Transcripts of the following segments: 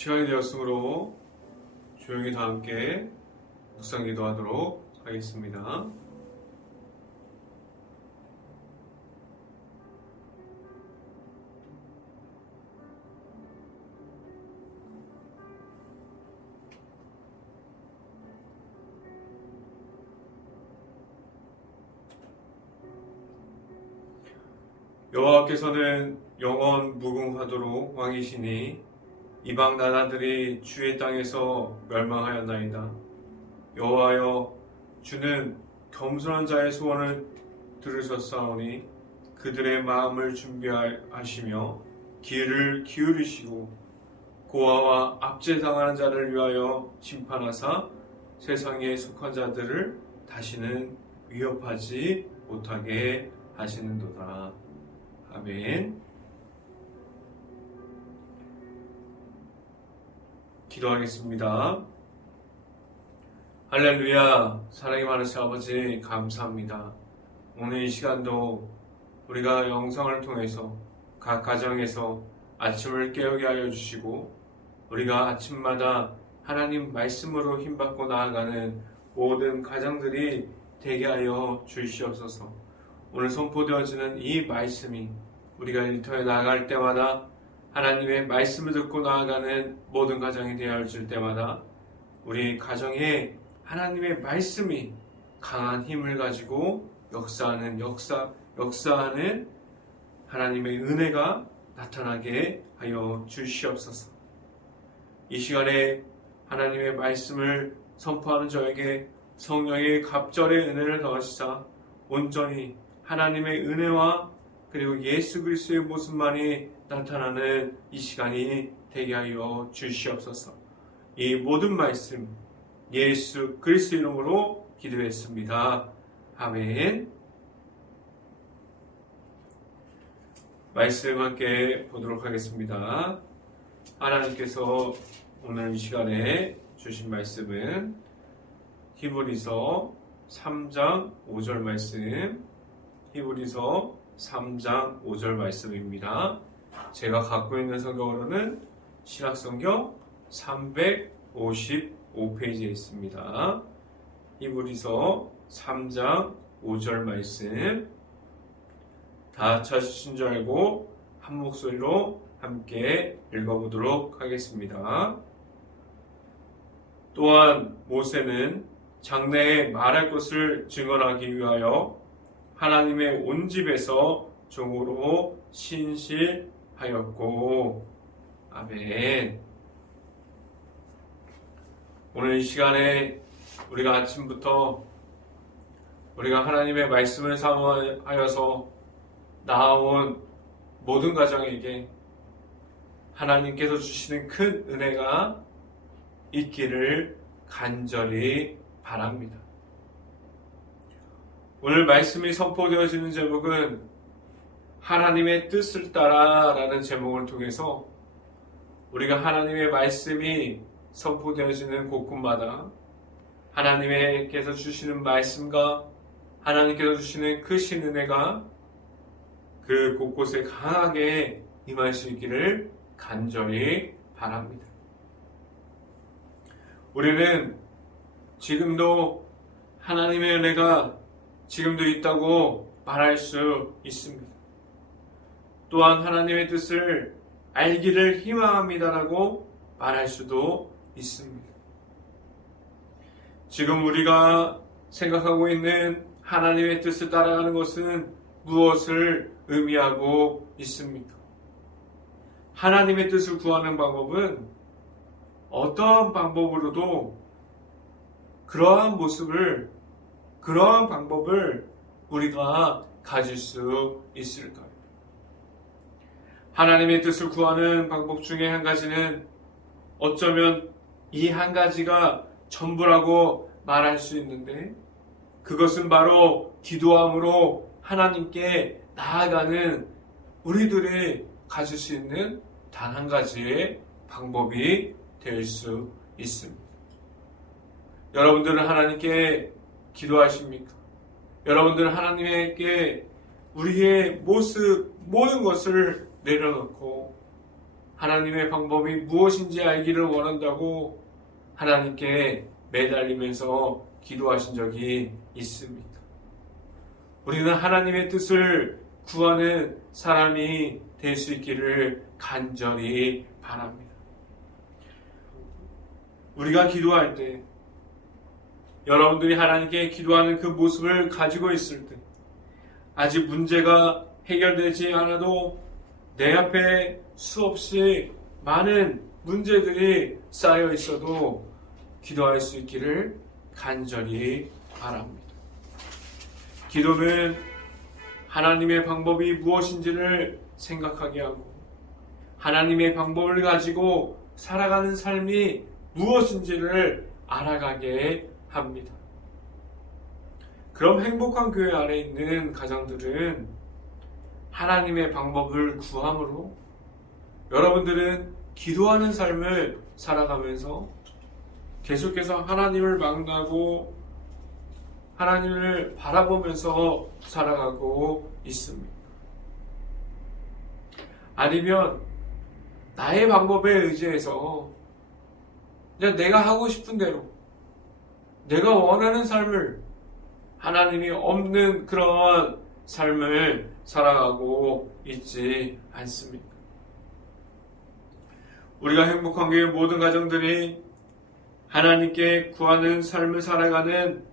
시간이 되었으므로 조용히 다 함께 묵상 기도하도록 하겠습니다. 여호와께서는 영원 무궁하도록 왕이시니 이방 나라들이 주의 땅에서 멸망하였나이다. 여호와여, 주는 겸손한 자의 소원을 들으셨사오니 그들의 마음을 준비하시며 귀를 기울이시고 고아와 압제당하는 자를 위하여 심판하사 세상에 속한 자들을 다시는 위협하지 못하게 하시는도다. 아멘. 기도하겠습니다. 할렐루야. 사랑이 많으신 아버지 감사합니다. 오늘 이 시간도 우리가 영상을 통해서 각 가정에서 아침을 깨우게 하여 주시고 우리가 아침마다 하나님 말씀으로 힘받고 나아가는 모든 가정들이 되게 하여 주시옵소서. 오늘 선포되어지는 이 말씀이 우리가 일터에 나아갈 때마다 하나님의 말씀을 듣고 나아가는 모든 가정이 되어질 때마다 우리 가정에 하나님의 말씀이 강한 힘을 가지고 역사하는 하나님의 은혜가 나타나게 하여 주시옵소서. 이 시간에 하나님의 말씀을 선포하는 저에게 성령의 갑절의 은혜를 더하시사 온전히 하나님의 은혜와 그리고 예수 그리스도의 모습만이 나타나는 이 시간이 되게 하여 주시옵소서. 이 모든 말씀 예수 그리스도 이름으로 기도했습니다. 아멘. 말씀 함께 보도록 하겠습니다. 하나님께서 오늘 이 시간에 주신 말씀은 히브리서 3장 5절 말씀, 히브리서 3장 5절 말씀입니다. 제가 갖고 있는 성경으로는 신약성경 355페이지에 있습니다. 히브리서 3장 5절 말씀 다 찾으신 줄 알고 한 목소리로 함께 읽어보도록 하겠습니다. 또한 모세는 장래에 말할 것을 증언하기 위하여 하나님의 온 집에서 종으로 신실하였고. 아멘. 오늘 이 시간에 우리가 아침부터 우리가 하나님의 말씀을 사모하여서 나아온 모든 가정에게 하나님께서 주시는 큰 은혜가 있기를 간절히 바랍니다. 오늘 말씀이 선포되어지는 제목은 하나님의 뜻을 따라 라는 제목을 통해서 우리가 하나님의 말씀이 선포되어지는 곳곳마다 하나님께서 주시는 말씀과 하나님께서 주시는 크신 은혜가 그 곳곳에 강하게 임할 수 있기를 간절히 바랍니다. 우리는 지금도 하나님의 은혜가 지금도 있다고 말할 수 있습니다. 또한 하나님의 뜻을 알기를 희망합니다라고 말할 수도 있습니다. 지금 우리가 생각하고 있는 하나님의 뜻을 따라가는 것은 무엇을 의미하고 있습니까? 하나님의 뜻을 구하는 방법은 어떠한 방법으로도 그러한 방법을 우리가 가질 수 있을까요? 하나님의 뜻을 구하는 방법 중에 한 가지는 어쩌면 이 한 가지가 전부라고 말할 수 있는데 그것은 바로 기도함으로 하나님께 나아가는 우리들이 가질 수 있는 단 한 가지의 방법이 될 수 있습니다. 여러분들은 하나님께 기도하십니까? 여러분들은 하나님께 우리의 모습 모든 것을 내려놓고 하나님의 방법이 무엇인지 알기를 원한다고 하나님께 매달리면서 기도하신 적이 있습니다. 우리는 하나님의 뜻을 구하는 사람이 될 수 있기를 간절히 바랍니다. 우리가 기도할 때 여러분들이 하나님께 기도하는 그 모습을 가지고 있을 때 아직 문제가 해결되지 않아도 내 앞에 수없이 많은 문제들이 쌓여 있어도 기도할 수 있기를 간절히 바랍니다. 기도는 하나님의 방법이 무엇인지를 생각하게 하고 하나님의 방법을 가지고 살아가는 삶이 무엇인지를 알아가게 합니다. 그럼 행복한 교회 안에 있는 가정들은 하나님의 방법을 구함으로 여러분들은 기도하는 삶을 살아가면서 계속해서 하나님을 만나고 하나님을 바라보면서 살아가고 있습니다. 아니면 나의 방법에 의지해서 그냥 내가 하고 싶은 대로 내가 원하는 삶을 하나님이 없는 그런 삶을 살아가고 있지 않습니까? 우리가 행복한 교회 모든 가정들이 하나님께 구하는 삶을 살아가는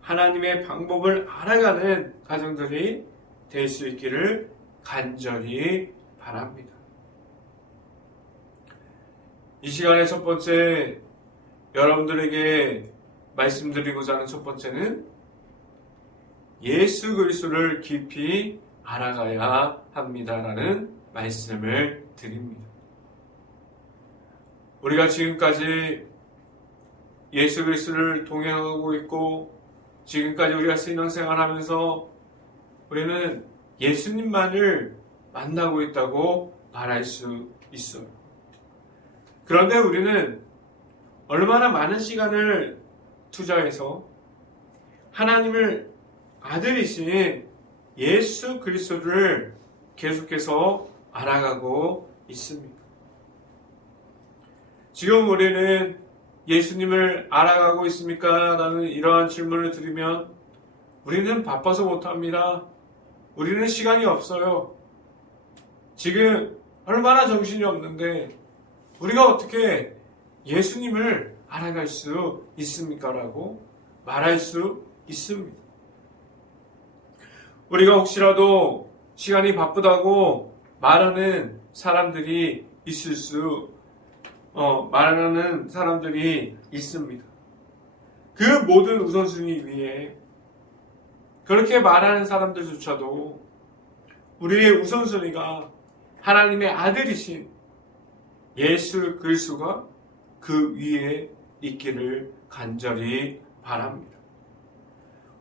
하나님의 방법을 알아가는 가정들이 될 수 있기를 간절히 바랍니다. 이 시간의 첫 번째 여러분들에게 말씀드리고자 하는 첫 번째는 예수 그리스도를 깊이 알아가야 합니다라는 말씀을 드립니다. 우리가 지금까지 예수 그리스도를 동행하고 있고 지금까지 우리가 신앙생활하면서 우리는 예수님만을 만나고 있다고 말할 수 있어요. 그런데 우리는 얼마나 많은 시간을 투자해서 하나님을 아들이신 예수 그리스도를 계속해서 알아가고 있습니까? 지금 우리는 예수님을 알아가고 있습니까? 라는 이러한 질문을 드리면 우리는 바빠서 못합니다. 우리는 시간이 없어요. 지금 얼마나 정신이 없는데 우리가 어떻게 예수님을 알아갈 수 있습니까? 라고 말할 수 있습니다. 우리가 혹시라도 시간이 바쁘다고 말하는 사람들이 말하는 사람들이 있습니다. 그 모든 우선순위 위에 그렇게 말하는 사람들조차도 우리의 우선순위가 하나님의 아들이신 예수 그리스도가 그 위에 있기를 간절히 바랍니다.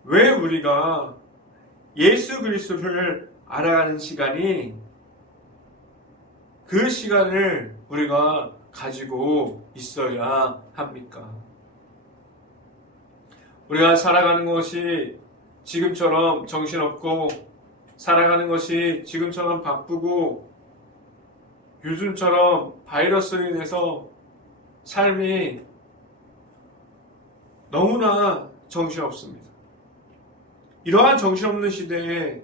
왜 우리가 예수 그리스도를 알아가는 시간이 그 시간을 우리가 가지고 있어야 합니까? 우리가 살아가는 것이 지금처럼 정신없고 살아가는 것이 지금처럼 바쁘고 요즘처럼 바이러스로 인해서 삶이 너무나 정신없습니다. 이러한 정신없는 시대에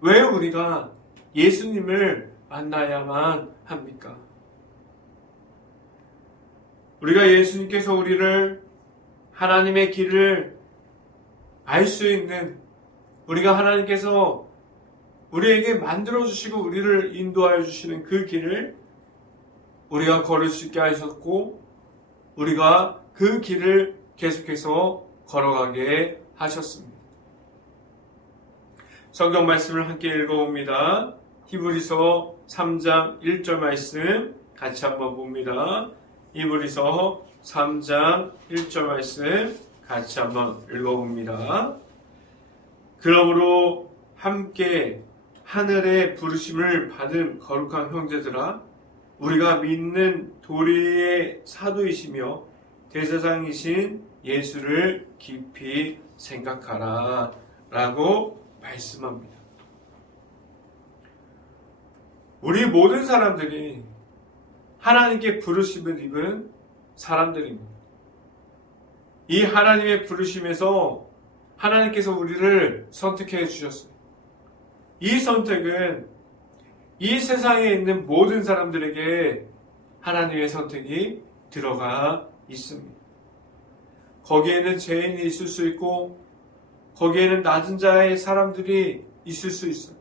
왜 우리가 예수님을 만나야만 합니까? 우리가 예수님께서 우리를 하나님의 길을 알 수 있는 우리가 하나님께서 우리에게 만들어주시고 우리를 인도하여 주시는 그 길을 우리가 걸을 수 있게 하셨고 우리가 그 길을 계속해서 걸어가게 하셨습니다. 성경 말씀을 함께 읽어봅니다. 히브리서 3장 1절 말씀 같이 한번 봅니다. 히브리서 3장 1절 말씀 같이 한번 읽어봅니다. 그러므로 함께 하늘의 부르심을 받은 거룩한 형제들아, 우리가 믿는 도리의 사도이시며 대제사장이신 예수를 깊이 생각하라 라고 말씀합니다. 우리 모든 사람들이 하나님께 부르심을 입은 사람들입니다. 이 하나님의 부르심에서 하나님께서 우리를 선택해 주셨어요. 이 선택은 이 세상에 있는 모든 사람들에게 하나님의 선택이 들어가 있습니다. 거기에는 죄인이 있을 수 있고 거기에는 낮은 자의 사람들이 있을 수 있어요.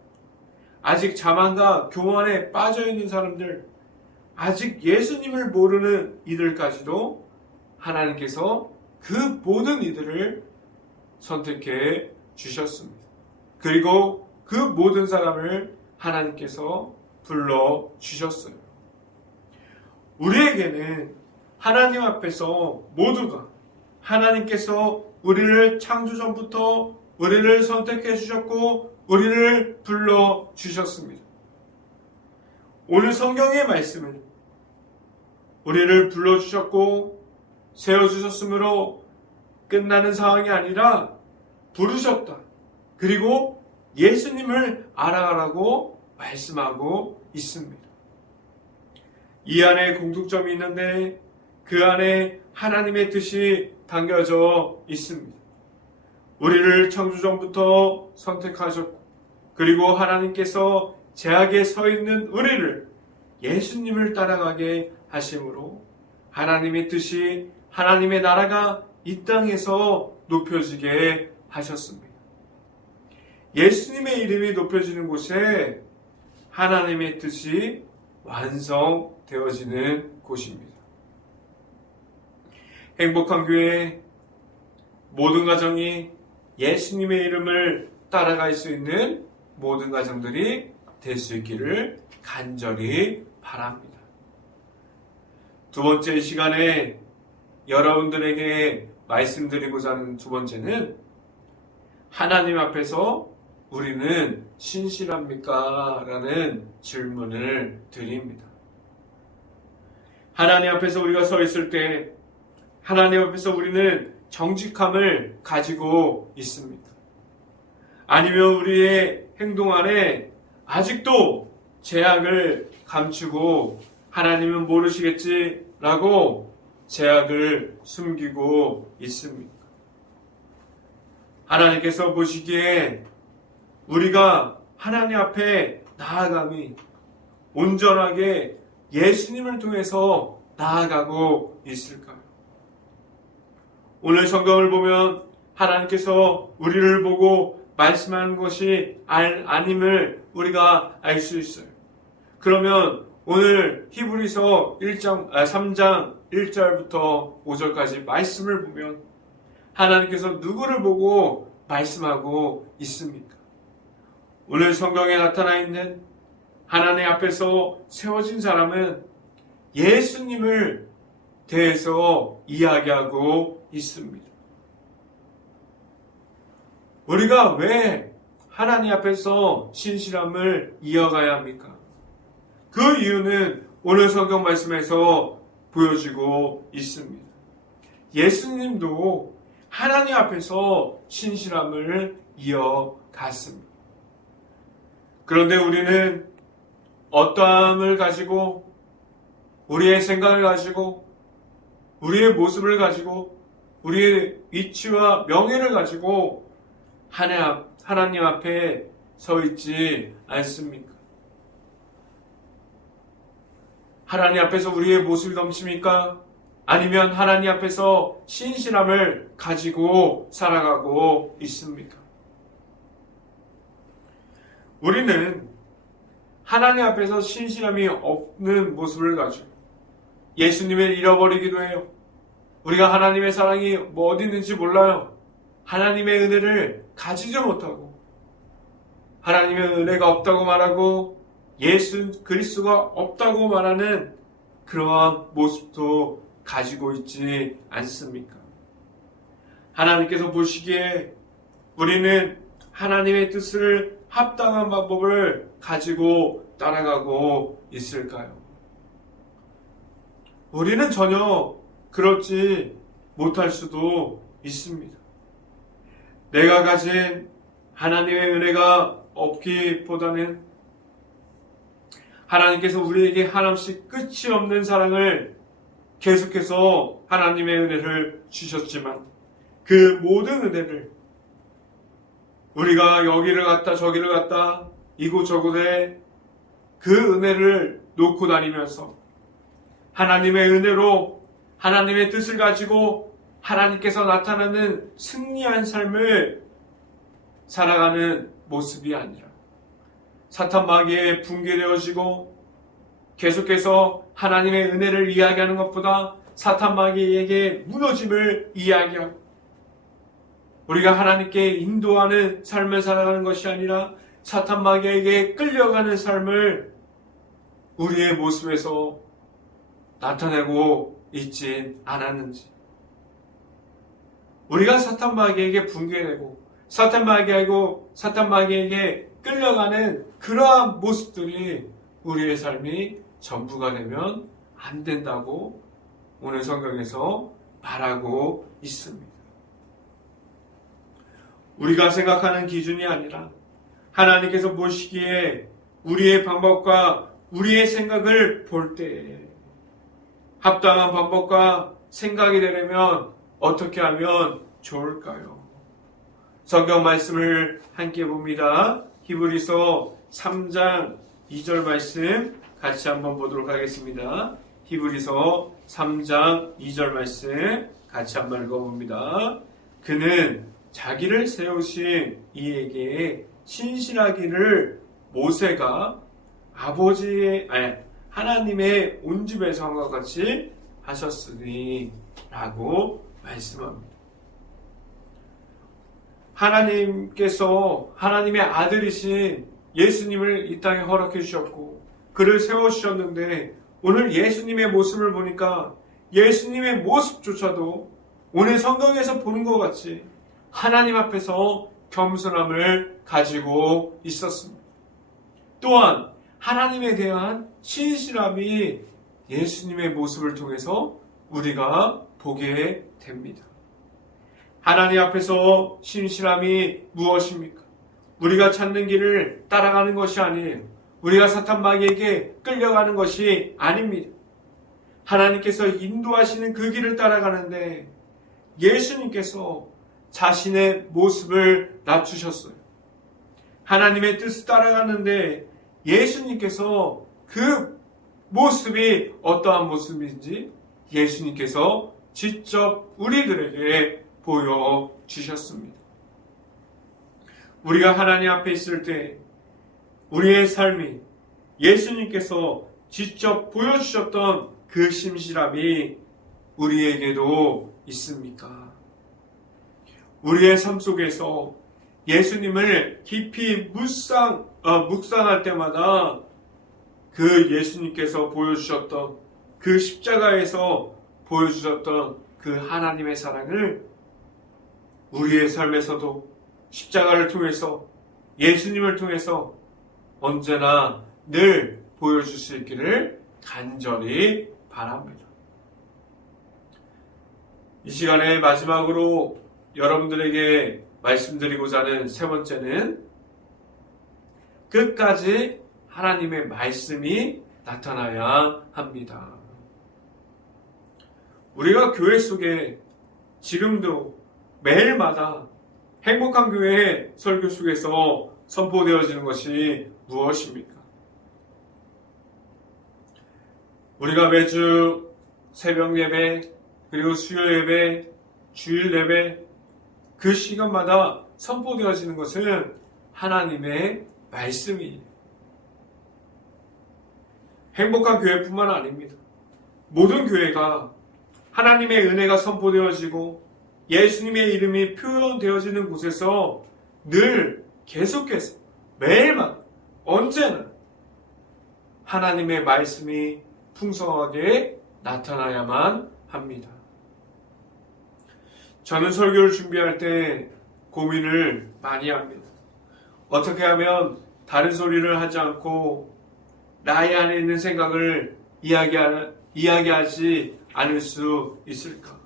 아직 자만과 교만에 빠져있는 사람들, 아직 예수님을 모르는 이들까지도 하나님께서 그 모든 이들을 선택해 주셨습니다. 그리고 그 모든 사람을 하나님께서 불러 주셨어요. 우리에게는 하나님 앞에서 모두가 하나님께서 우리를 창조 전부터 우리를 선택해 주셨고 우리를 불러 주셨습니다. 오늘 성경의 말씀은 우리를 불러 주셨고 세워 주셨으므로 끝나는 상황이 아니라 부르셨다. 그리고 예수님을 알아가라고 말씀하고 있습니다. 이 안에 공통점이 있는데 그 안에 하나님의 뜻이 담겨져 있습니다. 우리를 창조 전부터 선택하셨고 그리고 하나님께서 제약에 서 있는 우리를 예수님을 따라가게 하심으로 하나님의 뜻이 하나님의 나라가 이 땅에서 높여지게 하셨습니다. 예수님의 이름이 높여지는 곳에 하나님의 뜻이 완성되어지는 곳입니다. 행복한 교회 모든 가정이 예수님의 이름을 따라갈 수 있는 모든 가정들이 될 수 있기를 간절히 바랍니다. 두 번째 시간에 여러분들에게 말씀드리고자 하는 두 번째는 하나님 앞에서 우리는 신실합니까? 라는 질문을 드립니다. 하나님 앞에서 우리가 서 있을 때 하나님 앞에서 우리는 정직함을 가지고 있습니다. 아니면 우리의 행동 안에 아직도 죄악을 감추고 하나님은 모르시겠지라고 죄악을 숨기고 있습니까? 하나님께서 보시기에 우리가 하나님 앞에 나아감이 온전하게 예수님을 통해서 나아가고 있을까요? 오늘 성경을 보면 하나님께서 우리를 보고 말씀하는 것이 아님을 우리가 알 수 있어요. 그러면 오늘 히브리서 3장 1절부터 5절까지 말씀을 보면 하나님께서 누구를 보고 말씀하고 있습니까? 오늘 성경에 나타나 있는 하나님 앞에서 세워진 사람은 예수님을 대해서 이야기하고 있습니다. 우리가 왜 하나님 앞에서 신실함을 이어가야 합니까? 그 이유는 오늘 성경 말씀에서 보여지고 있습니다. 예수님도 하나님 앞에서 신실함을 이어갔습니다. 그런데 우리는 어떠함을 가지고 우리의 생각을 가지고 우리의 모습을 가지고 우리의 위치와 명예를 가지고 하나님 앞에 서 있지 않습니까? 하나님 앞에서 우리의 모습이 넘칩니까? 아니면 하나님 앞에서 신실함을 가지고 살아가고 있습니까? 우리는 하나님 앞에서 신실함이 없는 모습을 가지고 예수님을 잃어버리기도 해요. 우리가 하나님의 사랑이 어디 있는지 몰라요. 하나님의 은혜를 가지지 못하고 하나님의 은혜가 없다고 말하고 예수 그리스도가 없다고 말하는 그러한 모습도 가지고 있지 않습니까? 하나님께서 보시기에 우리는 하나님의 뜻을 합당한 방법을 가지고 따라가고 있을까요? 우리는 전혀 그렇지 못할 수도 있습니다. 내가 가진 하나님의 은혜가 없기보다는 하나님께서 우리에게 한없이 끝이 없는 사랑을 계속해서 하나님의 은혜를 주셨지만 그 모든 은혜를 우리가 여기를 갔다 저기를 갔다 이곳저곳에 그 은혜를 놓고 다니면서 하나님의 은혜로 하나님의 뜻을 가지고 하나님께서 나타나는 승리한 삶을 살아가는 모습이 아니라 사탄 마귀에 붕괴되어지고 계속해서 하나님의 은혜를 이야기하는 것보다 사탄 마귀에게 무너짐을 이야기하고 우리가 하나님께 인도하는 삶을 살아가는 것이 아니라 사탄 마귀에게 끌려가는 삶을 우리의 모습에서 나타내고 있진 않았는지, 우리가 사탄 마귀에게 붕괴되고 사탄 마귀에게 끌려가는 그러한 모습들이 우리의 삶이 전부가 되면 안 된다고 오늘 성경에서 말하고 있습니다. 우리가 생각하는 기준이 아니라 하나님께서 보시기에 우리의 방법과 우리의 생각을 볼 때 합당한 방법과 생각이 되려면 어떻게 하면 좋을까요? 성경 말씀을 함께 봅니다. 히브리서 3장 2절 말씀 같이 한번 보도록 하겠습니다. 히브리서 3장 2절 말씀 같이 한번 읽어봅니다. 그는 자기를 세우신 이에게 신실하기를 모세가 하나님의 온 집에서 한 것 같이 하셨으니 라고 말씀합니다. 하나님께서 하나님의 아들이신 예수님을 이 땅에 허락해 주셨고 그를 세워주셨는데 오늘 예수님의 모습을 보니까 예수님의 모습조차도 오늘 성경에서 보는 것 같이 하나님 앞에서 겸손함을 가지고 있었습니다. 또한 하나님에 대한 신실함이 예수님의 모습을 통해서 우리가 보게 됩니다. 하나님 앞에서 신실함이 무엇입니까? 우리가 찾는 길을 따라가는 것이 아니에요. 우리가 사탄 마귀에게 끌려가는 것이 아닙니다. 하나님께서 인도하시는 그 길을 따라가는데 예수님께서 자신의 모습을 낮추셨어요. 하나님의 뜻을 따라가는데 예수님께서 그 모습이 어떠한 모습인지 예수님께서 직접 우리들에게 보여주셨습니다. 우리가 하나님 앞에 있을 때 우리의 삶이 예수님께서 직접 보여주셨던 그 신실함이 우리에게도 있습니까? 우리의 삶 속에서 예수님을 깊이 묵상할 때마다 그 예수님께서 보여주셨던 그 십자가에서 보여주셨던 그 하나님의 사랑을 우리의 삶에서도 십자가를 통해서 예수님을 통해서 언제나 늘 보여줄 수 있기를 간절히 바랍니다. 이 시간에 마지막으로 여러분들에게 말씀드리고자 하는 세 번째는 끝까지 하나님의 말씀이 나타나야 합니다. 우리가 교회 속에 지금도 매일마다 행복한 교회 설교 속에서 선포되어지는 것이 무엇입니까? 우리가 매주 새벽 예배, 그리고 수요 예배, 주일 예배, 그 시간마다 선포되어지는 것은 하나님의 말씀이에요. 행복한 교회뿐만 아닙니다. 모든 교회가 하나님의 은혜가 선포되어지고 예수님의 이름이 표현되어지는 곳에서 늘 계속해서 매일마다 언제나 하나님의 말씀이 풍성하게 나타나야만 합니다. 저는 설교를 준비할 때 고민을 많이 합니다. 어떻게 하면 다른 소리를 하지 않고 나의 안에 있는 생각을 이야기하지 않을 수 있을까?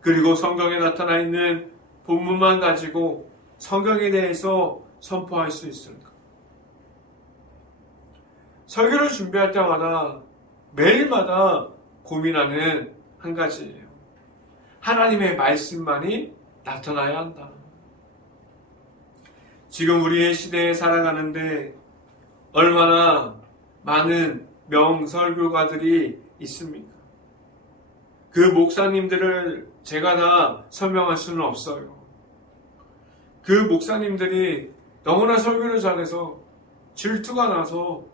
그리고 성경에 나타나 있는 본문만 가지고 성경에 대해서 선포할 수 있을까? 설교를 준비할 때마다 매일마다 고민하는 한 가지예요. 하나님의 말씀만이 나타나야 한다. 지금 우리의 시대에 살아가는데 얼마나 많은 명설교가들이 있습니까? 그 목사님들을 제가 다 설명할 수는 없어요. 그 목사님들이 너무나 설교를 잘해서 질투가 나서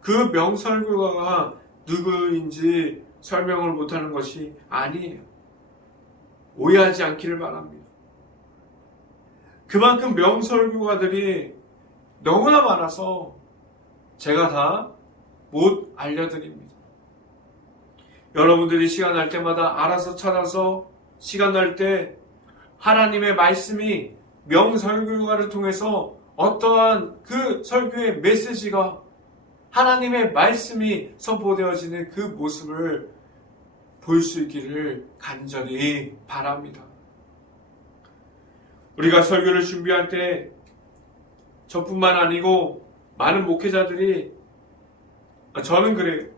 그 명설교가가 누구인지 설명을 못하는 것이 아니에요. 오해하지 않기를 바랍니다. 그만큼 명설교가들이 너무나 많아서 제가 다 못 알려드립니다. 여러분들이 시간 날 때마다 알아서 찾아서 시간 날 때 하나님의 말씀이 명설교가를 통해서 어떠한 그 설교의 메시지가 하나님의 말씀이 선포되어지는 그 모습을 볼 수 있기를 간절히 바랍니다. 우리가 설교를 준비할 때 저뿐만 아니고 많은 목회자들이, 저는 그래요,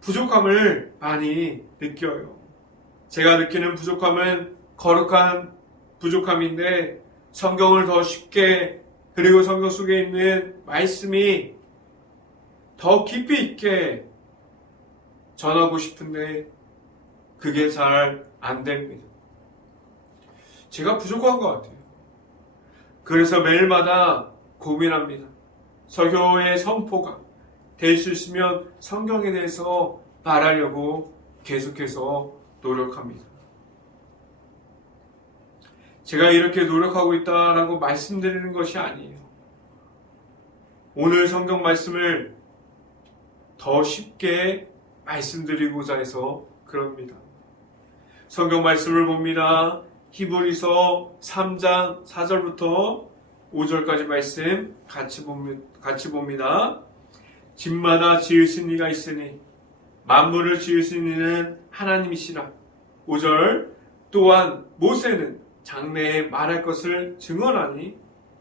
부족함을 많이 느껴요. 제가 느끼는 부족함은 거룩한 부족함인데 성경을 더 쉽게, 그리고 성경 속에 있는 말씀이 더 깊이 있게 전하고 싶은데 그게 잘 안 됩니다. 제가 부족한 것 같아요. 그래서 매일마다 고민합니다. 설교의 선포가 될 수 있으면 성경에 대해서 말하려고 계속해서 노력합니다. 제가 이렇게 노력하고 있다라고 말씀드리는 것이 아니에요. 오늘 성경 말씀을 더 쉽게 말씀드리고자 해서 그럽니다. 성경 말씀을 봅니다. 히브리서 3장 4절부터 5절까지 말씀 같이 봅니다. 집마다 지으신 이가 있으니 만물을 지으신 이는 하나님이시라. 5절, 또한 모세는 장래에 말할 것을 증언하니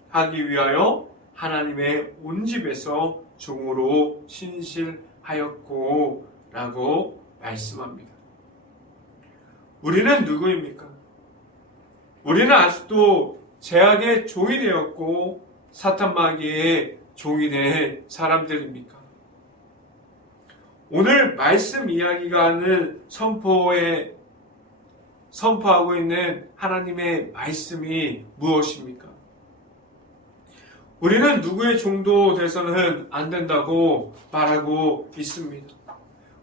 하기 위하여 하나님의 온 집에서 종으로 신실하였고 라고 말씀합니다. 우리는 누구입니까? 우리는 아직도 죄악의 종이 되었고 사탄 마귀의 종이 된 사람들입니까? 오늘 말씀 이야기가 하는 선포하고 있는 하나님의 말씀이 무엇입니까? 우리는 누구의 종도 돼서는 안 된다고 말하고 있습니다.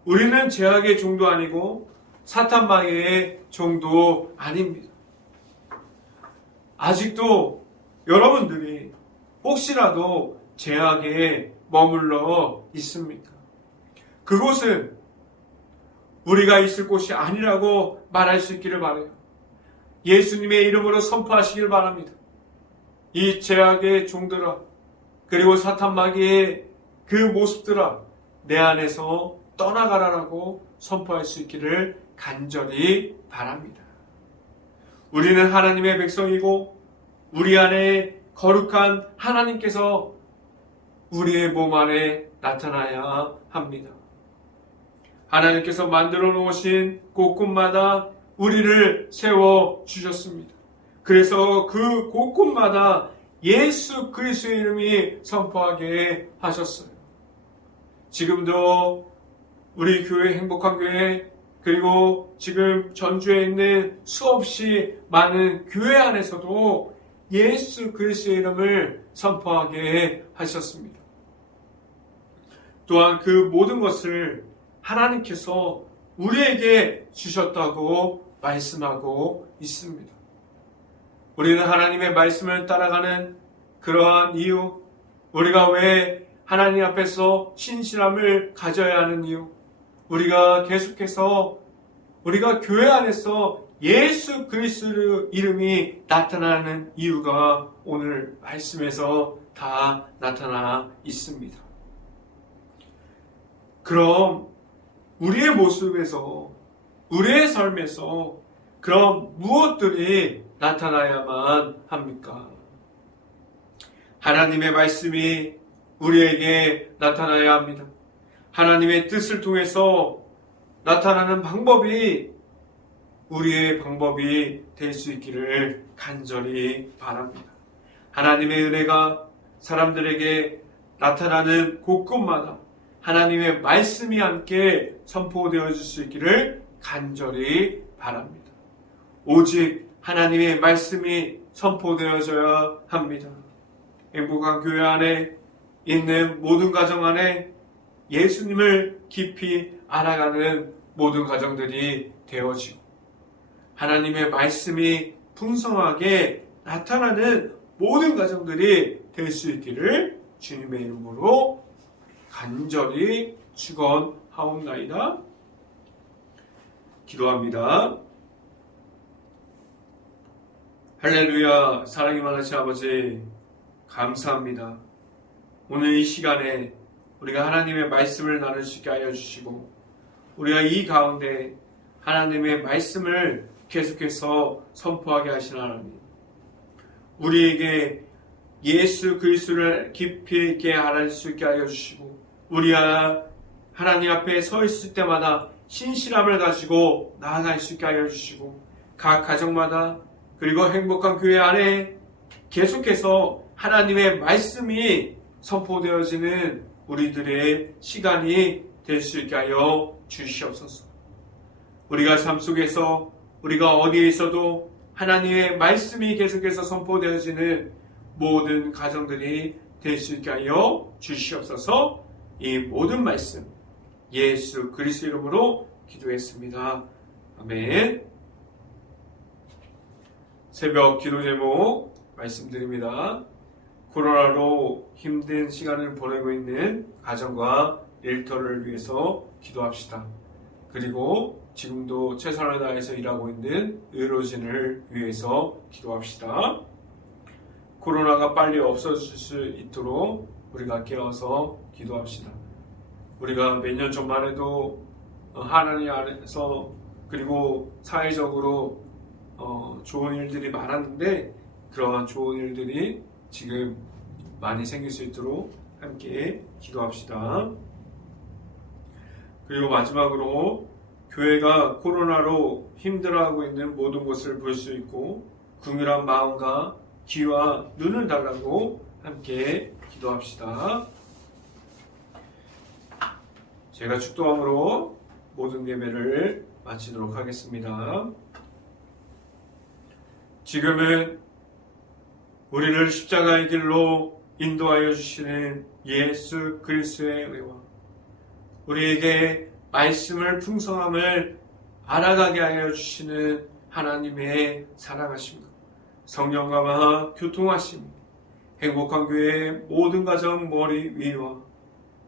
우리는 죄악의 종도 아니고 사탄 마귀의 종도 아닙니다. 아직도 여러분들이 혹시라도 죄악에 머물러 있습니까? 그곳은 우리가 있을 곳이 아니라고 말할 수 있기를 바라요. 예수님의 이름으로 선포하시길 바랍니다. 이 죄악의 종들아, 그리고 사탄 마귀의 그 모습들아, 내 안에서 떠나가라라고 선포할 수 있기를 간절히 바랍니다. 우리는 하나님의 백성이고 우리 안에 거룩한 하나님께서 우리의 몸 안에 나타나야 합니다. 하나님께서 만들어 놓으신 곳곳마다 우리를 세워 주셨습니다. 그래서 그 곳곳마다 예수 그리스도의 이름이 선포하게 하셨어요. 지금도 우리 교회, 행복한 교회, 그리고 지금 전주에 있는 수없이 많은 교회 안에서도 예수 그리스도의 이름을 선포하게 하셨습니다. 또한 그 모든 것을 하나님께서 우리에게 주셨다고 말씀하고 있습니다. 우리는 하나님의 말씀을 따라가는 그러한 이유, 우리가 왜 하나님 앞에서 신실함을 가져야 하는 이유, 우리가 계속해서 우리가 교회 안에서 예수 그리스도의 이름이 나타나는 이유가 오늘 말씀에서 다 나타나 있습니다. 그럼 우리의 모습에서, 우리의 삶에서 그럼 무엇들이 나타나야만 합니까? 하나님의 말씀이 우리에게 나타나야 합니다. 하나님의 뜻을 통해서 나타나는 방법이 우리의 방법이 될 수 있기를 간절히 바랍니다. 하나님의 은혜가 사람들에게 나타나는 곳곳마다 하나님의 말씀이 함께 선포되어질 수 있기를 간절히 바랍니다. 오직 하나님의 말씀이 선포되어져야 합니다. 행복한 교회 안에 있는 모든 가정 안에 예수님을 깊이 알아가는 모든 가정들이 되어지고 하나님의 말씀이 풍성하게 나타나는 모든 가정들이 될 수 있기를 주님의 이름으로 간절히 축원하옵나이다. 기도합니다. 할렐루야. 사랑이 많으신 아버지 감사합니다. 오늘 이 시간에 우리가 하나님의 말씀을 나눌 수 있게 하여 주시고 우리가 이 가운데 하나님의 말씀을 계속해서 선포하게 하신 하나님, 우리에게 예수 그리스도를 깊이 있게 알아낼 수 있게 하여 주시고 우리가 하나님 앞에 서 있을 때마다 신실함을 가지고 나아갈 수 있게 하여 주시고 각 가정마다 그리고 행복한 교회 안에 계속해서 하나님의 말씀이 선포되어지는 우리들의 시간이 될 수 있게 하여 주시옵소서. 우리가 삶 속에서 우리가 어디에 있어도 하나님의 말씀이 계속해서 선포되어지는 모든 가정들이 될 수 있게 하여 주시옵소서. 이 모든 말씀 예수 그리스도 이름으로 기도했습니다. 아멘. 새벽 기도 제목 말씀드립니다. 코로나로 힘든 시간을 보내고 있는 가정과 일터를 위해서 기도합시다. 그리고 지금도 최선을 다해서 일하고 있는 의료진을 위해서 기도합시다. 코로나가 빨리 없어질 수 있도록 우리가 깨어서 기도합시다. 우리가 몇 년 전만 해도 하나님 안에서 그리고 사회적으로 좋은 일들이 많았는데 그러한 좋은 일들이 지금 많이 생길 수 있도록 함께 기도합시다. 그리고 마지막으로 교회가 코로나로 힘들어하고 있는 모든 것을 볼 수 있고 긍휼한 마음과 귀와 눈을 달라고 함께 기도합시다. 제가 축도함으로 모든 예배를 마치도록 하겠습니다. 지금은 우리를 십자가의 길로 인도하여 주시는 예수 그리스도의 은혜와 우리에게 말씀을 풍성함을 알아가게 하여 주시는 하나님의 사랑하심과 성령과 교통하심, 행복한 교회의 모든 가정 머리 위와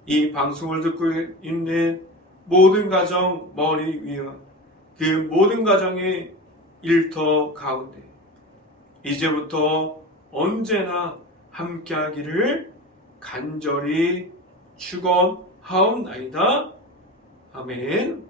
이 방송을 듣고 있는 모든 가정 머리 위와 그 모든 가정의 일터 가운데 이제부터 언제나 함께하기를 간절히 축원하옵나이다. 아멘.